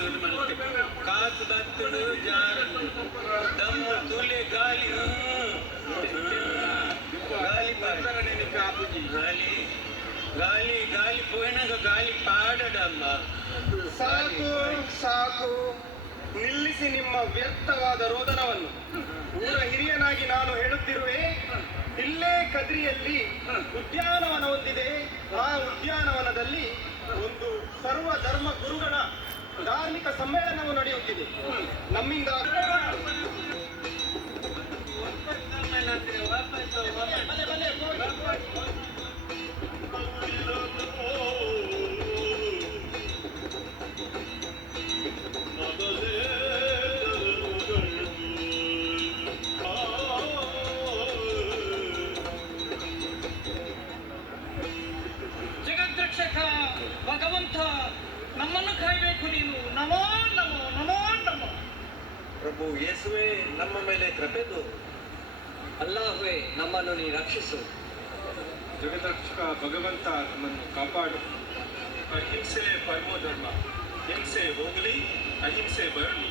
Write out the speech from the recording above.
सुन मलते कात बत्तड़ जार दम तुले गाली गाली पत्तगने नि कापुजी गाली गाली गाली पोयनಗ ಗಾಳಿ ಪಾಡಡಮ್ಮ. ಸಾಕು ಸಾಕು, ನಿಲ್ಲಿಸಿ ನಿಮ್ಮ ವ್ಯರ್ಥವಾದ ರೋದನವನ್ನು. ಊರ ಹಿರಿಯನಾಗಿ ನಾನು ಹೇಳುತ್ತಿರುವೆ, ಇಲ್ಲೇ ಕದ್ರಿಯಲ್ಲಿ ಉದ್ಯಾನವನ ಹೊಂದಿದೆ. ಆ ಉದ್ಯಾನವನದಲ್ಲಿ ಒಂದು ಸರ್ವ ಧರ್ಮ ಗುರುಗಳ ಧಾರ್ಮಿಕ ಸಮ್ಮೇಳನವು ನಡೆಯುತ್ತಿದೆ. ನಮ್ಮಿಂದ ಜಗದ್ರಕ್ಷಕ ಭಗವಂತ, ನಮ್ಮನ್ನು ಕಾಯಬೇಕು ನೀನು. ನಮೋ ನಮೋ ನಮೋ ನಮೋ. ಪ್ರಭು ಯೇಸುವೆ, ನಮ್ಮ ಮೇಲೆ ಕೃಪೆ ತೋರು. ಅಲ್ಲಾಹುವೆ, ನಮ್ಮನ್ನು ನೀ ರಕ್ಷಿಸು. ಜಗದ್ರಕ್ಷಕ ಭಗವಂತ ನಮ್ಮನ್ನು ಕಾಪಾಡು. ಅಹಿಂಸೆ ಪರಮೋ ಧರ್ಮ. ಹಿಂಸೆ ಹೋಗಲಿ, ಅಹಿಂಸೆ ಬರಲಿ.